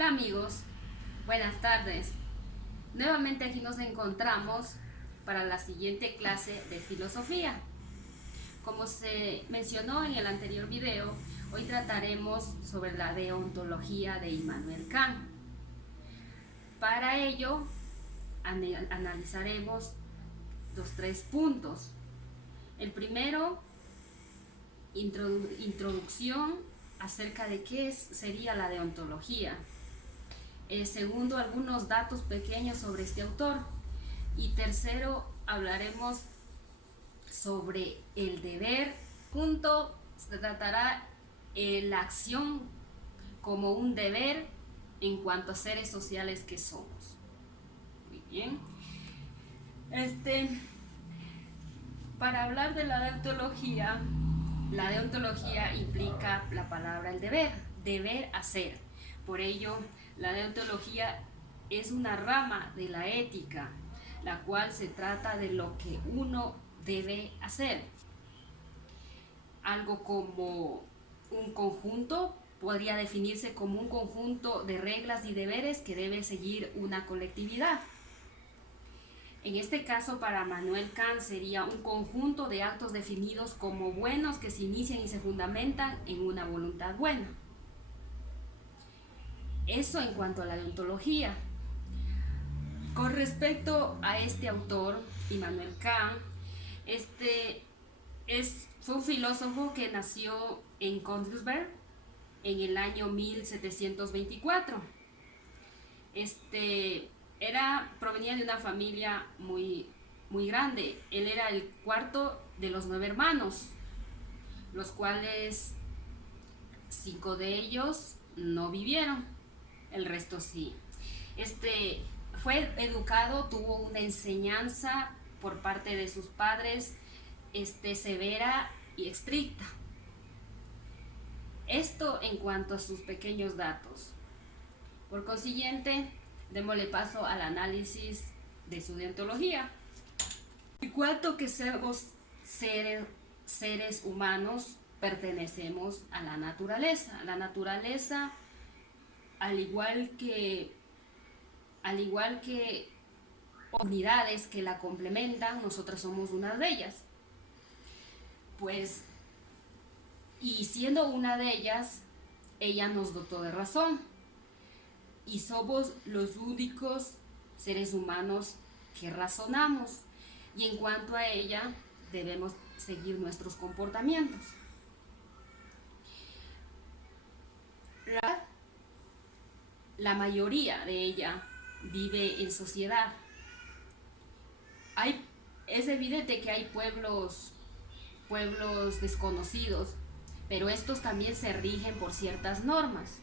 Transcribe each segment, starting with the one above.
Hola amigos, buenas tardes. Nuevamente aquí nos encontramos para la siguiente clase de filosofía. Como se mencionó en el anterior video, hoy trataremos sobre la deontología de Immanuel Kant. Para ello, analizaremos los tres puntos. El primero, introducción acerca de qué sería la deontología. Segundo, algunos datos pequeños sobre este autor. Y tercero, hablaremos sobre el deber. Punto, se tratará la acción como un deber en cuanto a seres sociales que somos. Muy bien. Para hablar de la deontología implica la palabra el deber hacer. Por ello, la deontología es una rama de la ética, la cual se trata de lo que uno debe hacer. Algo como un conjunto, podría definirse como un conjunto de reglas y deberes que debe seguir una colectividad. En este caso, para Immanuel Kant sería un conjunto de actos definidos como buenos que se inician y se fundamentan en una voluntad buena. Eso en cuanto a la deontología. Con respecto a este autor, Immanuel Kant, fue un filósofo que nació en Königsberg en el año 1724. Provenía de una familia muy grande. Él era el cuarto de los 9 hermanos, los cuales 5 de ellos no vivieron, el resto sí. Fue educado, tuvo una enseñanza por parte de sus padres severa y estricta. Esto en cuanto a sus pequeños datos. Por consiguiente, démosle paso al análisis de su deontología. En cuanto que somos seres humanos, pertenecemos a la naturaleza. La naturaleza, al igual que unidades que la complementan, nosotros somos una de ellas. Pues, y siendo una de ellas, ella nos dotó de razón. Y somos los únicos seres humanos que razonamos. Y en cuanto a ella, debemos seguir nuestros comportamientos. La mayoría de ella vive en sociedad. Es evidente que hay pueblos desconocidos, pero estos también se rigen por ciertas normas.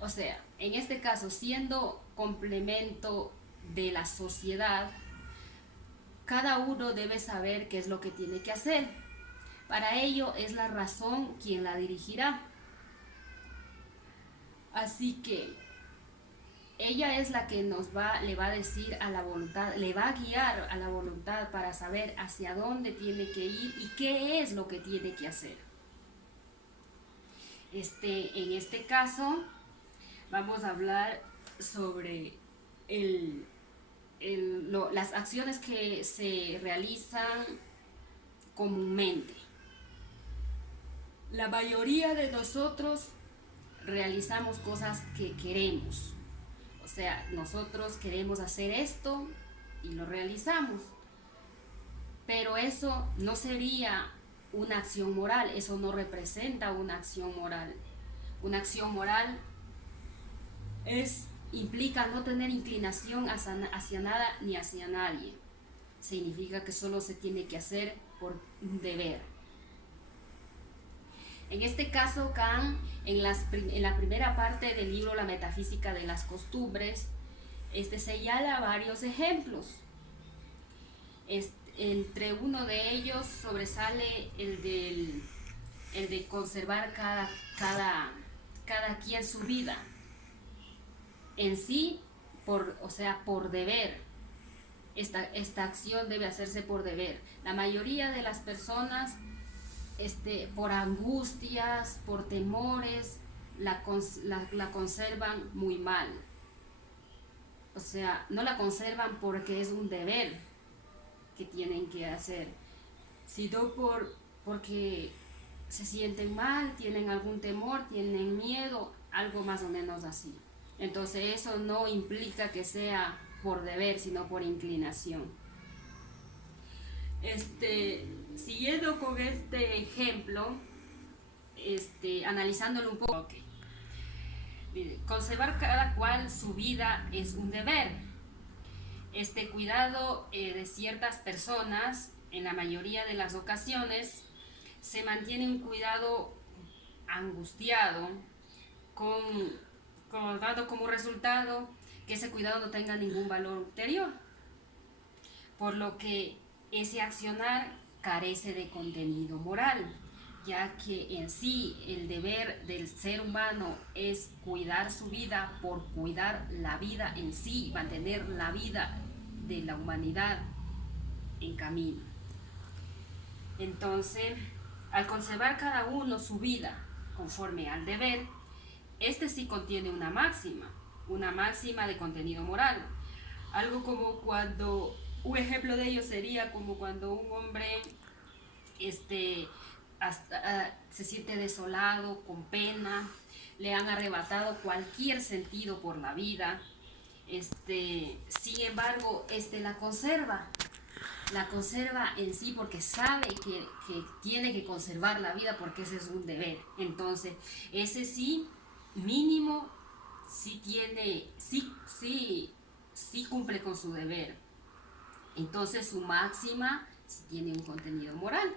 O sea, en este caso, siendo complemento de la sociedad, cada uno debe saber qué es lo que tiene que hacer. Para ello es la razón quien la dirigirá. Así que ella es la que le va a decir a la voluntad, le va a guiar a la voluntad para saber hacia dónde tiene que ir y qué es lo que tiene que hacer. En este caso, vamos a hablar sobre las acciones que se realizan comúnmente. La mayoría de nosotros realizamos cosas que queremos. O sea, nosotros queremos hacer esto y lo realizamos. Pero eso no sería una acción moral, eso no representa una acción moral. Una acción moral implica no tener inclinación hacia nada ni hacia nadie. Significa que solo se tiene que hacer por un deber. En este caso, Kant, en la primera parte del libro La metafísica de las costumbres, señala varios ejemplos. Entre uno de ellos sobresale el de conservar cada quien su vida en sí, por deber. Esta acción debe hacerse por deber. La mayoría de las personas, por angustias, por temores, la conservan muy mal. O sea, no la conservan porque es un deber que tienen que hacer, sino porque se sienten mal, tienen algún temor, tienen miedo, algo más o menos así. Entonces eso no implica que sea por deber, sino por inclinación. Siguiendo con este ejemplo, analizándolo un poco. Okay. Conservar cada cual su vida es un deber. Cuidado de ciertas personas, en la mayoría de las ocasiones, se mantiene un cuidado angustiado, dando como resultado que ese cuidado no tenga ningún valor ulterior, por lo que ese accionar carece de contenido moral, ya que en sí el deber del ser humano es cuidar su vida por cuidar la vida en sí, mantener la vida de la humanidad en camino. Entonces, al conservar cada uno su vida conforme al deber, sí contiene una máxima de contenido moral. Algo como cuando, un ejemplo de ello sería como cuando un hombre se siente desolado, con pena, le han arrebatado cualquier sentido por la vida, sin embargo, la conserva en sí porque sabe que tiene que conservar la vida porque ese es un deber. Entonces, ese sí, mínimo, sí cumple con su deber. Entonces, su máxima sí tiene un contenido moral.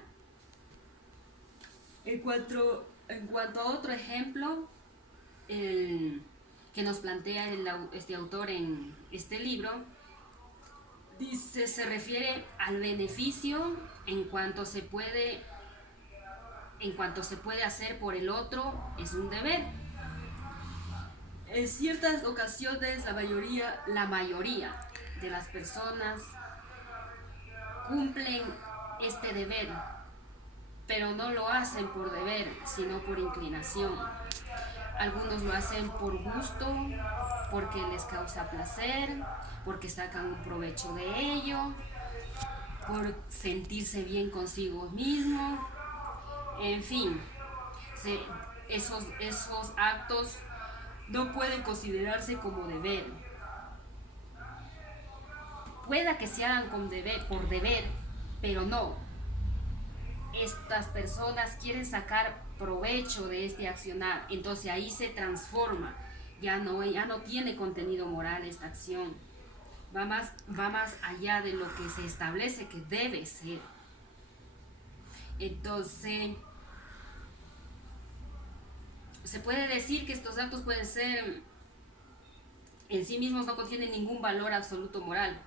En cuanto a otro ejemplo que nos plantea este autor en este libro, se refiere al beneficio en cuanto se puede hacer por el otro, es un deber. En ciertas ocasiones la mayoría de las personas cumplen este deber, pero no lo hacen por deber, sino por inclinación. Algunos lo hacen por gusto, porque les causa placer, porque sacan un provecho de ello, por sentirse bien consigo mismo. En fin, esos actos no pueden considerarse como deber. Pueda que se hagan por deber, pero no. Estas personas quieren sacar provecho de este accionar, entonces ahí se transforma, ya no tiene contenido moral esta acción, va más allá de lo que se establece que debe ser. Entonces, se puede decir que estos actos pueden ser, en sí mismos no contienen ningún valor absoluto moral,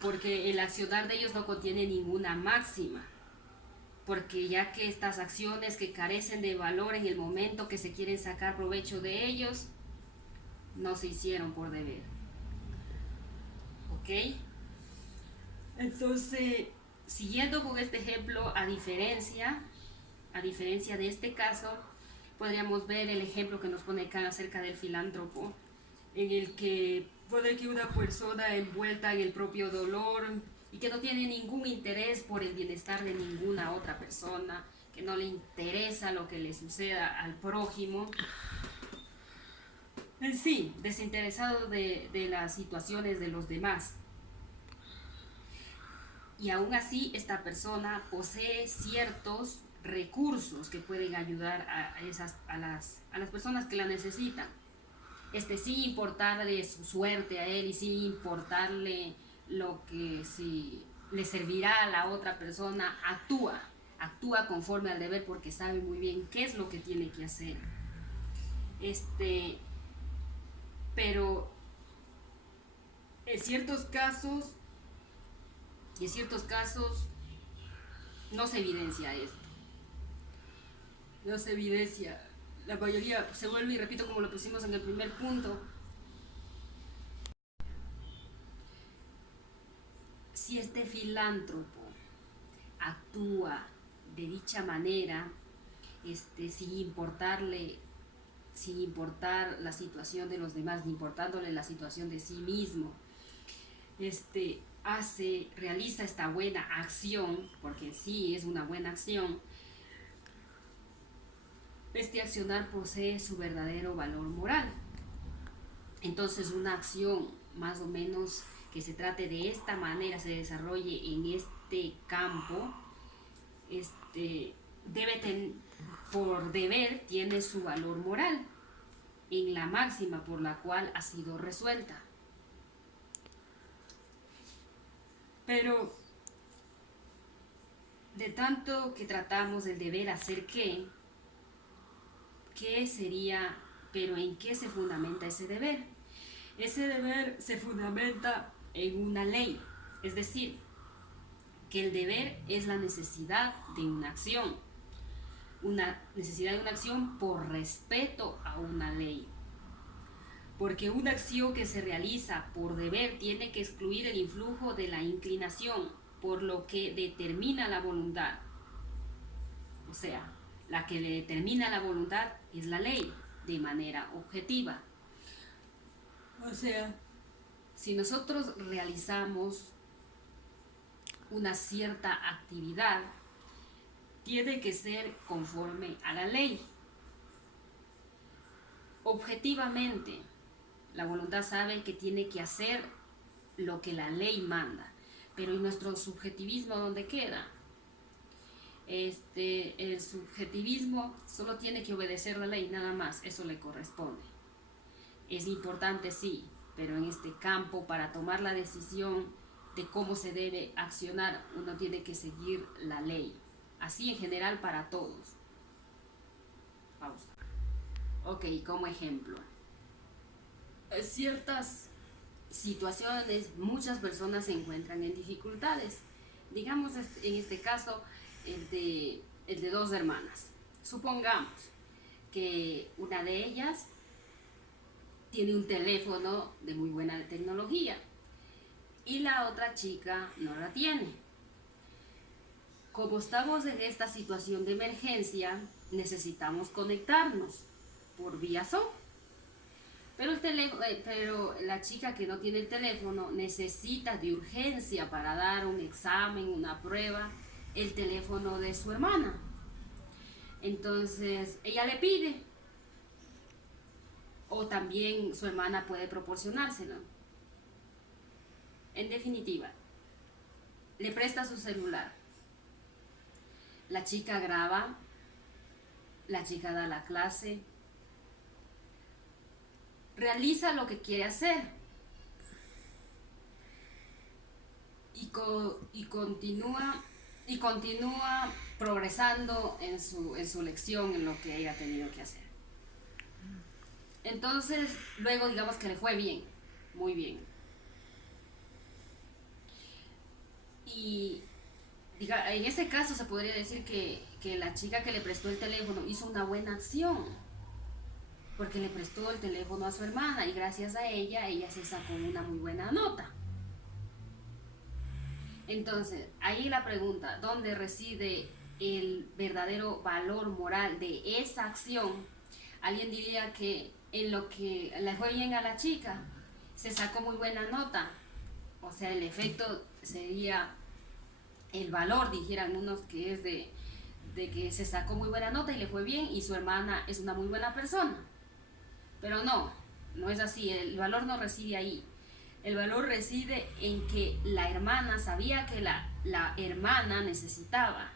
porque el accionar de ellos no contiene ninguna máxima, porque ya que estas acciones que carecen de valor en el momento que se quieren sacar provecho de ellos, no se hicieron por deber. ¿Ok? Entonces, siguiendo con este ejemplo, a diferencia de este caso, podríamos ver el ejemplo que nos pone acá acerca del filántropo, en el que puede que una persona envuelta en el propio dolor y que no tiene ningún interés por el bienestar de ninguna otra persona, que no le interesa lo que le suceda al prójimo, en sí, desinteresado de las situaciones de los demás. Y aún así, esta persona posee ciertos recursos que pueden ayudar a las personas que la necesitan. Sin importarle su suerte a él y sin importarle lo que si le servirá a la otra persona, actúa conforme al deber porque sabe muy bien qué es lo que tiene que hacer. Pero en ciertos casos no se evidencia esto. No se evidencia. La mayoría se vuelve, y repito como lo pusimos en el primer punto, si este filántropo actúa de dicha manera, sin importarle sin importar la situación de los demás, ni importándole la situación de sí mismo. Realiza esta buena acción, porque sí es una buena acción. Este accionar posee su verdadero valor moral. Entonces, una acción más o menos que se trate de esta manera, se desarrolle en este campo, por deber tiene su valor moral en la máxima por la cual ha sido resuelta. Pero de tanto que tratamos del deber hacer qué sería, pero en qué se fundamenta ese deber. Ese deber se fundamenta en una ley, es decir, que el deber es la necesidad de una acción por respeto a una ley. Porque una acción que se realiza por deber tiene que excluir el influjo de la inclinación, por lo que determina la voluntad. O sea, la que determina la voluntad es la ley, de manera objetiva. O sea, si nosotros realizamos una cierta actividad, tiene que ser conforme a la ley. Objetivamente, la voluntad sabe que tiene que hacer lo que la ley manda, pero ¿y nuestro subjetivismo dónde queda? El subjetivismo solo tiene que obedecer la ley, nada más, eso le corresponde. Es importante, sí, pero en este campo, para tomar la decisión de cómo se debe accionar, uno tiene que seguir la ley. Así en general para todos. Pausa. Ok, como ejemplo. Ciertas situaciones, muchas personas se encuentran en dificultades. Digamos en este caso el de dos hermanas. Supongamos que una de ellas tiene un teléfono de muy buena tecnología y la otra chica no la tiene. Como estamos en esta situación de emergencia, necesitamos conectarnos por vía Zoom. Pero la chica que no tiene el teléfono necesita de urgencia para dar un examen, una prueba, el teléfono de su hermana. Entonces ella le pide, o también su hermana puede proporcionárselo. En definitiva, le presta su celular. La chica graba, la chica da la clase, realiza lo que quiere hacer y continúa progresando en su lección, en lo que ella ha tenido que hacer. Entonces, luego digamos que le fue bien, muy bien. Y en ese caso se podría decir que la chica que le prestó el teléfono hizo una buena acción, porque le prestó el teléfono a su hermana y gracias a ella se sacó una muy buena nota. Entonces, ahí la pregunta, ¿dónde reside el verdadero valor moral de esa acción? Alguien diría que en lo que le fue bien a la chica, se sacó muy buena nota. O sea, el efecto sería el valor, dijeran unos, que es de que se sacó muy buena nota y le fue bien y su hermana es una muy buena persona. Pero no es así, el valor no reside ahí. El valor reside en que la hermana sabía que la hermana necesitaba.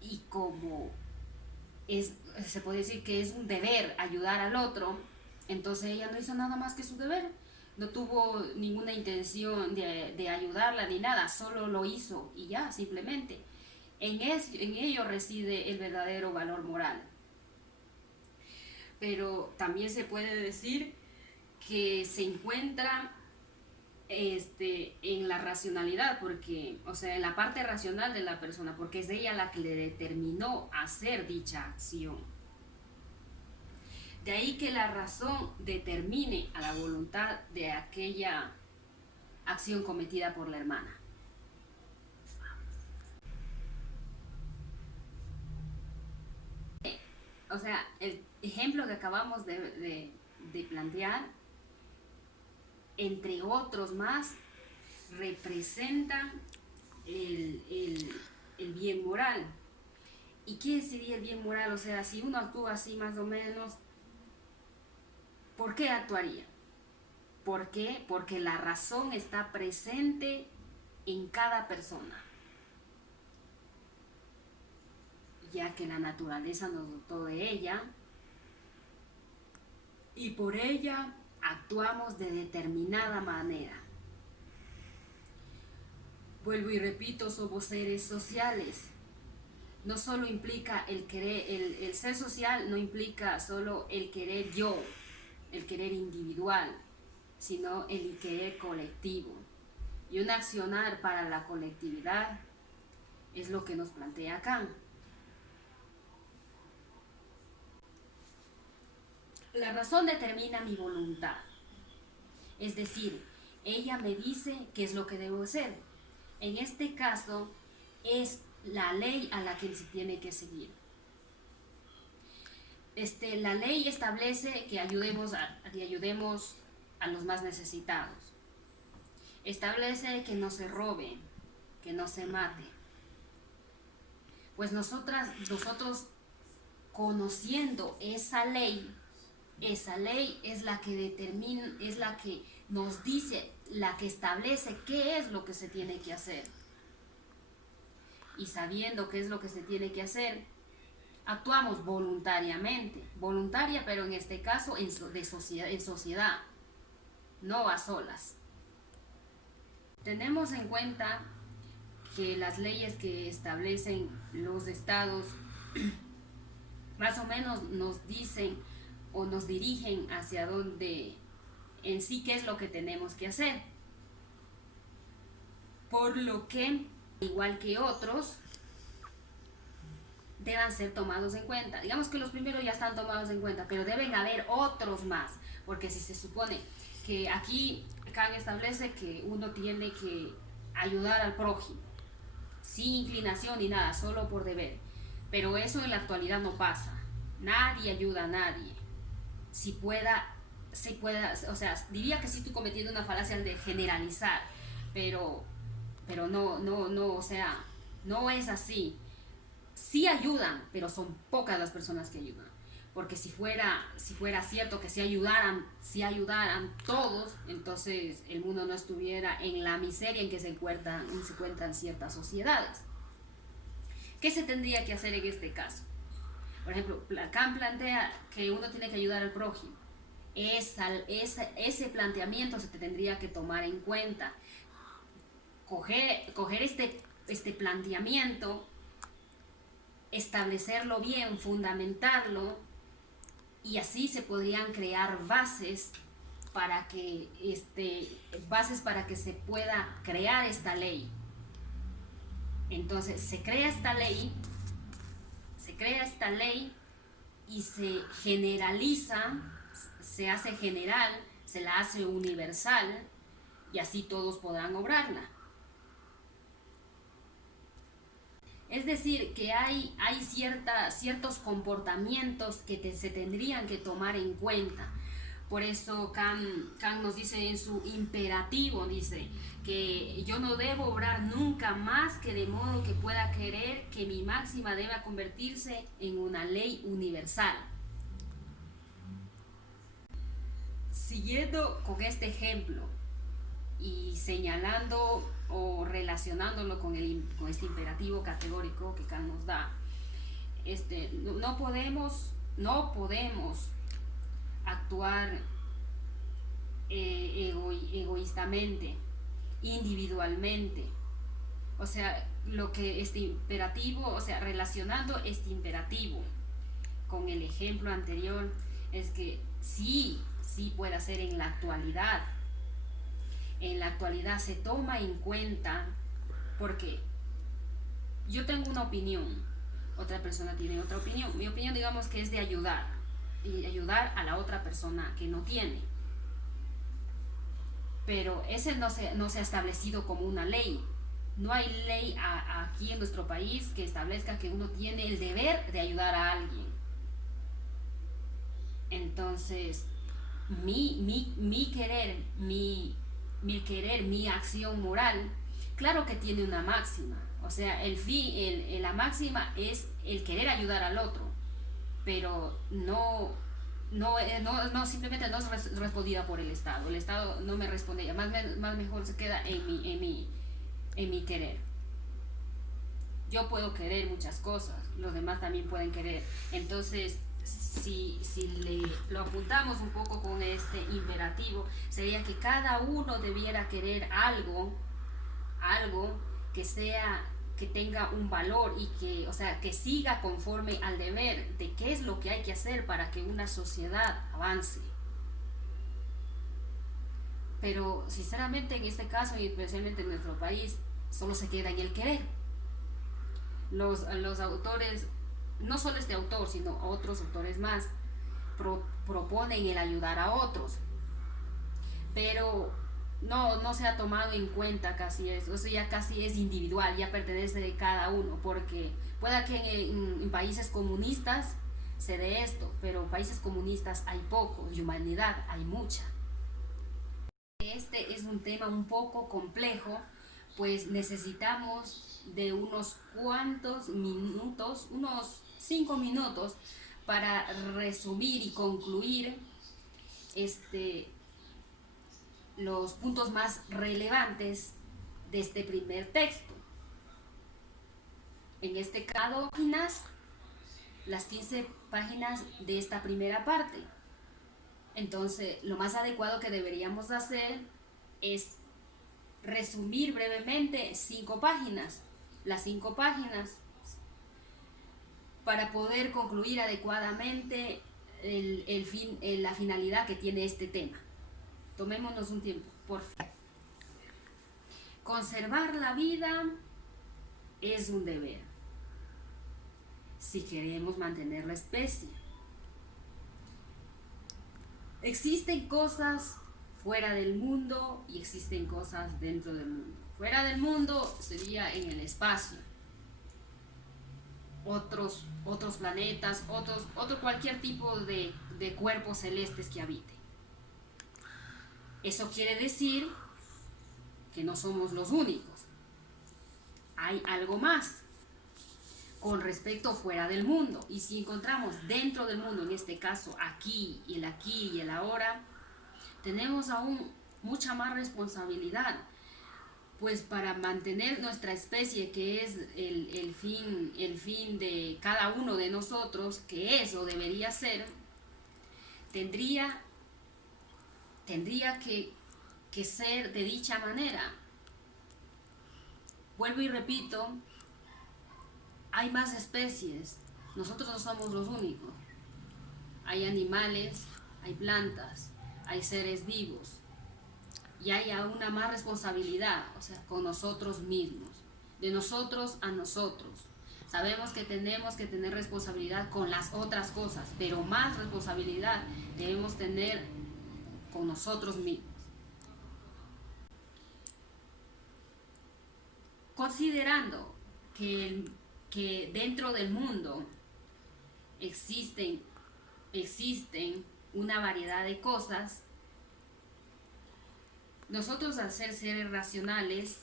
Y como se puede decir que es un deber ayudar al otro, entonces ella no hizo nada más que su deber. No tuvo ninguna intención de ayudarla ni nada, solo lo hizo y ya, simplemente. En ello reside el verdadero valor moral. Pero también se puede decir que se encuentra en la racionalidad, porque, o sea, en la parte racional de la persona, porque es ella la que le determinó hacer dicha acción. De ahí que la razón determine a la voluntad de aquella acción cometida por la hermana. O sea, el ejemplo que acabamos de plantear, entre otros más, representa el bien moral. ¿Y qué sería el bien moral? O sea, si uno actúa así más o menos, ¿por qué actuaría? ¿Por qué? Porque la razón está presente en cada persona, ya que la naturaleza nos dotó de ella y por ella actuamos de determinada manera. Vuelvo y repito, somos seres sociales. No solo implica el querer, el ser social no implica solo el querer yo, el querer individual, sino el querer colectivo. Y un accionar para la colectividad es lo que nos plantea Kant. La razón determina mi voluntad. Es decir, ella me dice qué es lo que debo hacer. En este caso, es la ley a la que se tiene que seguir. La ley establece que ayudemos a los más necesitados. Establece que no se robe, que no se mate. Pues nosotros conociendo esa ley es la que determina, es la que nos dice, la que establece qué es lo que se tiene que hacer. Y sabiendo qué es lo que se tiene que hacer, actuamos voluntariamente, voluntaria, pero en este caso en sociedad, no a solas. Tenemos en cuenta que las leyes que establecen los estados más o menos nos dicen o nos dirigen hacia dónde en sí qué es lo que tenemos que hacer. Por lo que, igual que otros, deban ser tomados en cuenta. Digamos que los primeros ya están tomados en cuenta, pero deben haber otros más, porque si se supone que aquí Kant establece que uno tiene que ayudar al prójimo, sin inclinación ni nada, solo por deber, pero eso en la actualidad no pasa. Nadie ayuda a nadie. Se pueda, o sea, diría que sí estoy cometiendo una falacia de generalizar, pero no, o sea, no es así. Sí ayudan, pero son pocas las personas que ayudan. Porque si fuera cierto que si ayudaran todos, entonces el mundo no estuviera en la miseria en que se encuentran ciertas sociedades. ¿Qué se tendría que hacer en este caso? Por ejemplo, Kant plantea que uno tiene que ayudar al prójimo. Ese planteamiento se tendría que tomar en cuenta. Coger este planteamiento, establecerlo bien, fundamentarlo, y así se podrían crear bases para que se pueda crear esta ley. Entonces se crea esta ley y se generaliza, se hace general, se la hace universal, y así todos podrán obrarla. Es decir, que hay ciertos comportamientos que se tendrían que tomar en cuenta. Por eso Kant nos dice en su imperativo, dice que yo no debo obrar nunca más que de modo que pueda querer que mi máxima deba convertirse en una ley universal. Siguiendo con este ejemplo y señalando o relacionándolo con este imperativo categórico que Kant nos da, no podemos actuar egoístamente, individualmente. O sea, lo que este imperativo, o sea, relacionando este imperativo con el ejemplo anterior, es que sí puede ser en la actualidad. En la actualidad se toma en cuenta, porque yo tengo una opinión, otra persona tiene otra opinión. Mi opinión, digamos que es de ayudar, y ayudar a la otra persona que no tiene. Pero ese no se ha establecido como una ley. No hay ley aquí en nuestro país que establezca que uno tiene el deber de ayudar a alguien. Entonces, mi querer, mi acción moral, claro que tiene una máxima. O sea, la máxima es el querer ayudar al otro, pero no simplemente no es respondida por el Estado. El Estado no me responde, más mejor se queda en mi querer. Yo puedo querer muchas cosas, los demás también pueden querer. Entonces, si lo apuntamos un poco con este imperativo, sería que cada uno debiera querer algo que tenga un valor y que, o sea, que siga conforme al deber de qué es lo que hay que hacer para que una sociedad avance. Pero sinceramente en este caso y especialmente en nuestro país solo se queda en el querer. Los autores, no solo este autor, sino otros autores más, proponen el ayudar a otros, pero no se ha tomado en cuenta casi eso ya casi es individual, ya pertenece de cada uno, porque pueda que en países comunistas se dé esto, pero en países comunistas hay poco y humanidad hay mucha. Este es un tema un poco complejo, pues necesitamos de unos cuantos minutos, unos 5 minutos, para resumir y concluir los puntos más relevantes de este primer texto. En este caso, las 15 páginas de esta primera parte. Entonces, lo más adecuado que deberíamos hacer es resumir brevemente 5 páginas, las 5 páginas, para poder concluir adecuadamente la finalidad que tiene este tema. Tomémonos un tiempo, por favor. Conservar la vida es un deber, si queremos mantener la especie. Existen cosas fuera del mundo y existen cosas dentro del mundo. Fuera del mundo sería en el espacio, otros planetas, otro cualquier tipo de cuerpos celestes que habite. Eso quiere decir que no somos los únicos. Hay algo más con respecto fuera del mundo. Y si encontramos dentro del mundo, en este caso aquí y el ahora, tenemos aún mucha más responsabilidad, pues para mantener nuestra especie, que es el fin de cada uno de nosotros, que es o debería ser, tendría que ser de dicha manera. Vuelvo y repito, hay más especies, nosotros no somos los únicos. Hay animales, hay plantas, hay seres vivos, y hay aún una más responsabilidad, o sea, con nosotros mismos, de nosotros a nosotros. Sabemos que tenemos que tener responsabilidad con las otras cosas, pero más responsabilidad debemos tener con nosotros mismos. Considerando que dentro del mundo existen una variedad de cosas, nosotros, al ser seres racionales,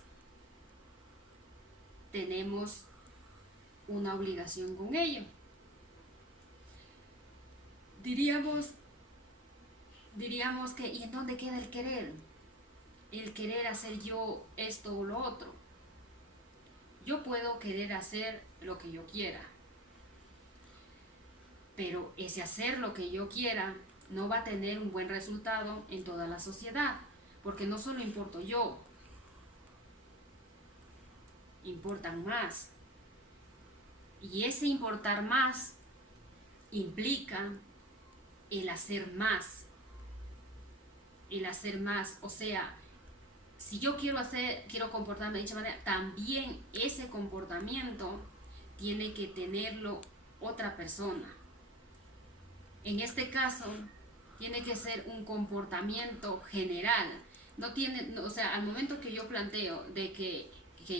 tenemos una obligación con ello. Diríamos que, ¿y en dónde queda el querer? El querer hacer yo esto o lo otro. Yo puedo querer hacer lo que yo quiera, pero ese hacer lo que yo quiera no va a tener un buen resultado en toda la sociedad, porque no solo importo yo, importan más. Y ese importar más implica el hacer más. O sea, si yo quiero comportarme de dicha manera, también ese comportamiento tiene que tenerlo otra persona. En este caso, tiene que ser un comportamiento general. O sea, al momento que yo planteo de que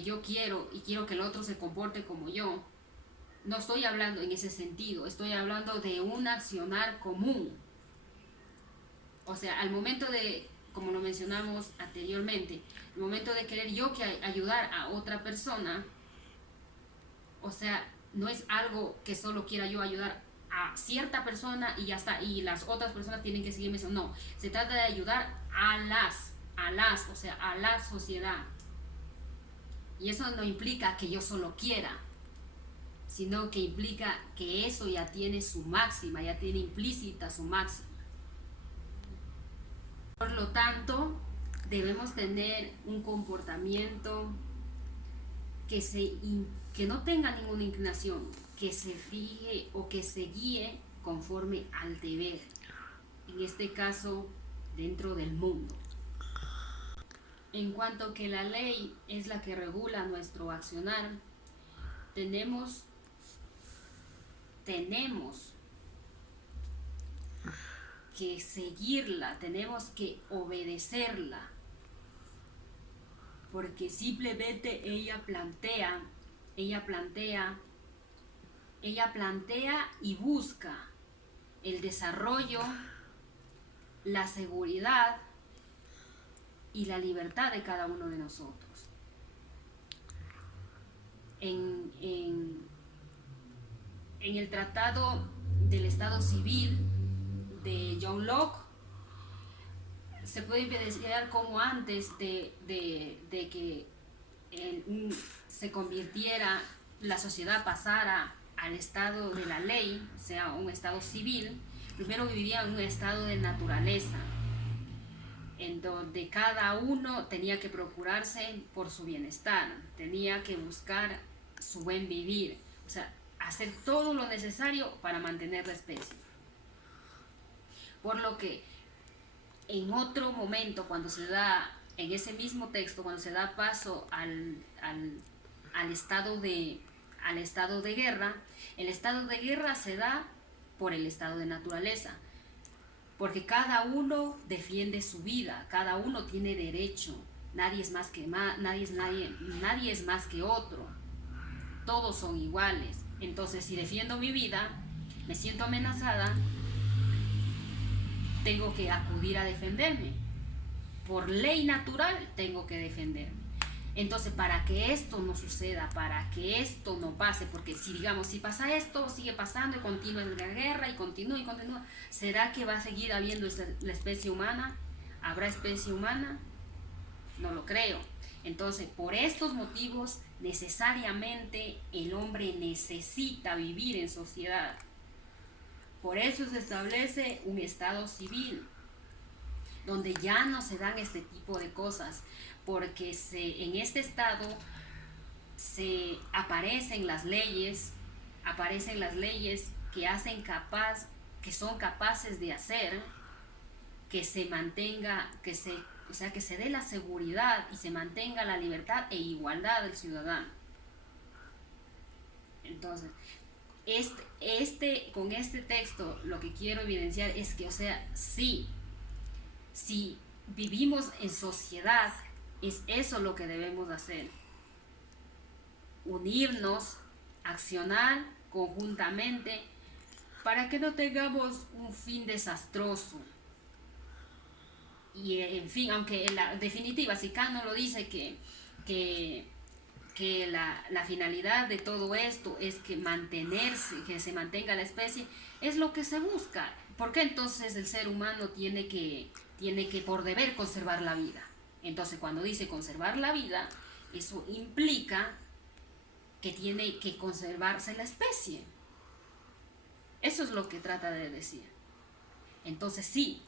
yo quiero que el otro se comporte como yo, no estoy hablando en ese sentido, estoy hablando de un accionar común. O sea, al momento de, como lo mencionamos anteriormente, el momento de querer yo que ayudar a otra persona, o sea, no es algo que solo quiera yo ayudar a cierta persona y ya está, y las otras personas tienen que seguirme eso. No, se trata de ayudar o sea, a la sociedad. Y eso no implica que yo solo quiera, sino que implica que eso ya tiene su máxima, ya tiene implícita su máxima. Por lo tanto, debemos tener un comportamiento que no tenga ninguna inclinación, que se fije o que se guíe conforme al deber, en este caso dentro del mundo. En cuanto a que la ley es la que regula nuestro accionar, tenemos que seguirla, tenemos que obedecerla, porque simplemente ella plantea y busca el desarrollo, la seguridad y la libertad de cada uno de nosotros. En el Tratado del Estado Civil de John Locke, se puede evidenciar como antes de que se convirtiera, la sociedad pasara al estado de la ley, o sea, un estado civil, primero vivía en un estado de naturaleza, en donde cada uno tenía que procurarse por su bienestar, tenía que buscar su buen vivir, o sea, hacer todo lo necesario para mantener la especie. Por lo que en otro momento, cuando se da, en ese mismo texto, cuando se da paso al estado de guerra, el estado de guerra se da por el estado de naturaleza, porque cada uno defiende su vida, cada uno tiene derecho, nadie es más que otro, todos son iguales. Entonces, si defiendo mi vida, me siento amenazada, tengo que acudir a defenderme. Por ley natural tengo que defenderme. Entonces, para que esto no suceda, para que esto no pase, porque si pasa esto, sigue pasando y continúa la guerra y continúa, ¿será que va a seguir habiendo la especie humana? ¿Habrá especie humana? No lo creo. Entonces, por estos motivos, necesariamente el hombre necesita vivir en sociedad. Por eso se establece un estado civil, donde ya no se dan este tipo de cosas, porque en este estado se aparecen las leyes que son capaces de hacer que se mantenga, que se dé la seguridad y se mantenga la libertad e igualdad del ciudadano. Entonces, con este texto lo que quiero evidenciar es que, o sea, si vivimos en sociedad, es eso lo que debemos hacer: unirnos, accionar conjuntamente para que no tengamos un fin desastroso. Y en fin, aunque en la definitiva, si Kant no lo dice que la finalidad de todo esto es que se mantenga la especie, es lo que se busca. ¿Por qué entonces el ser humano tiene que por deber conservar la vida? Entonces, cuando dice conservar la vida, eso implica que tiene que conservarse la especie. Eso es lo que trata de decir. Entonces, sí,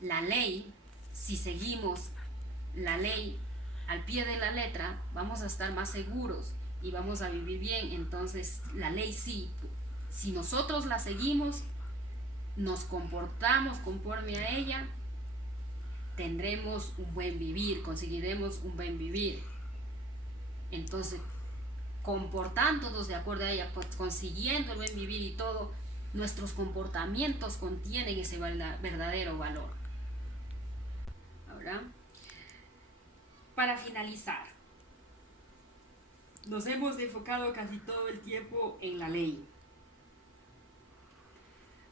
la ley, si seguimos la ley al pie de la letra, vamos a estar más seguros y vamos a vivir bien. Entonces, la ley sí, si nosotros la seguimos, nos comportamos conforme a ella, tendremos un buen vivir, conseguiremos un buen vivir. Entonces, comportándonos de acuerdo a ella, consiguiendo el buen vivir y todo, nuestros comportamientos contienen ese verdadero valor. Ahora, para finalizar, nos hemos enfocado casi todo el tiempo en la ley.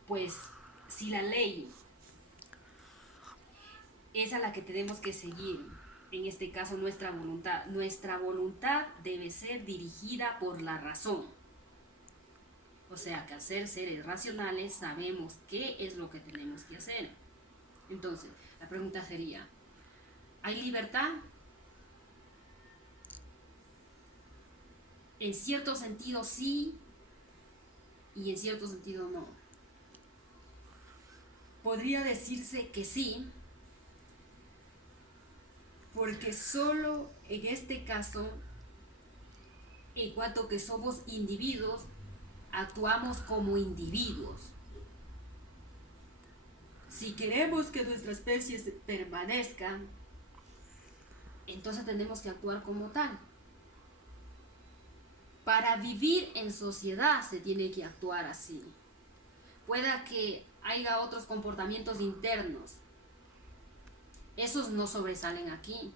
Pues, si la ley es a la que tenemos que seguir. En este caso, nuestra voluntad. Nuestra voluntad debe ser dirigida por la razón. O sea, que al ser seres racionales sabemos qué es lo que tenemos que hacer. Entonces, la pregunta sería, ¿hay libertad? En cierto sentido sí, y en cierto sentido no. Podría decirse que sí, porque solo en este caso, en cuanto que somos individuos, actuamos como individuos. Si queremos que nuestra especie permanezca, entonces tenemos que actuar como tal. Para vivir en sociedad se tiene que actuar así. Pueda que haya otros comportamientos internos. Esos no sobresalen aquí.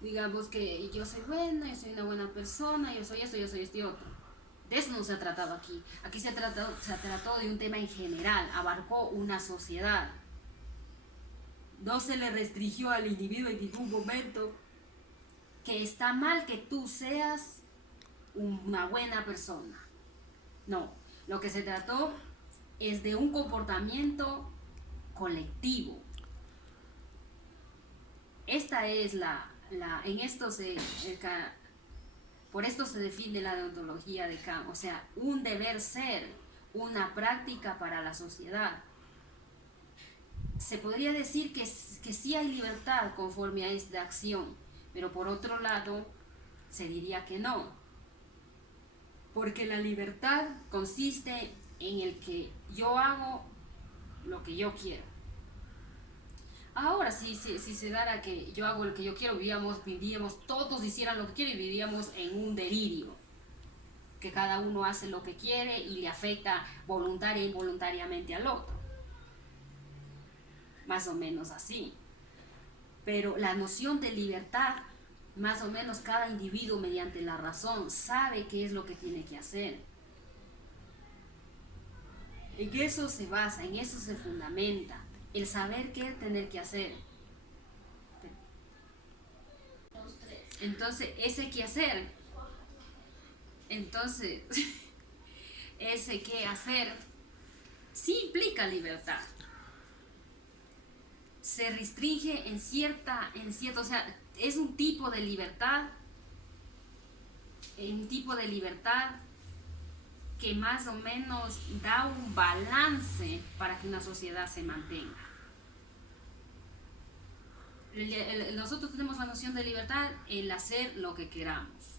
Digamos que yo soy buena, yo soy una buena persona, yo soy esto, yo soy este otro. De eso no se ha tratado aquí. Aquí se trató de un tema en general, abarcó una sociedad. No se le restringió al individuo en ningún momento que está mal que tú seas una buena persona. No, lo que se trató es de un comportamiento colectivo. Esta es en esto por esto se define la deontología de Kant, o sea, un deber ser, una práctica para la sociedad. Se podría decir que sí hay libertad conforme a esta acción, pero por otro lado, se diría que no. Porque la libertad consiste en el que yo hago lo que yo quiero. Ahora, si se dara que yo hago lo que yo quiero, vivíamos, todos hicieran lo que quieren y vivíamos en un delirio. Que cada uno hace lo que quiere y le afecta voluntaria e involuntariamente al otro. Más o menos así. Pero la noción de libertad, más o menos cada individuo mediante la razón sabe qué es lo que tiene que hacer. En eso se basa, en eso se fundamenta, el saber qué tener que hacer. Entonces, ese qué hacer, ese qué hacer sí implica libertad. Se restringe en cierto, o sea, es un tipo de libertad que más o menos da un balance para que una sociedad se mantenga. Nosotros tenemos la noción de libertad, el hacer lo que queramos.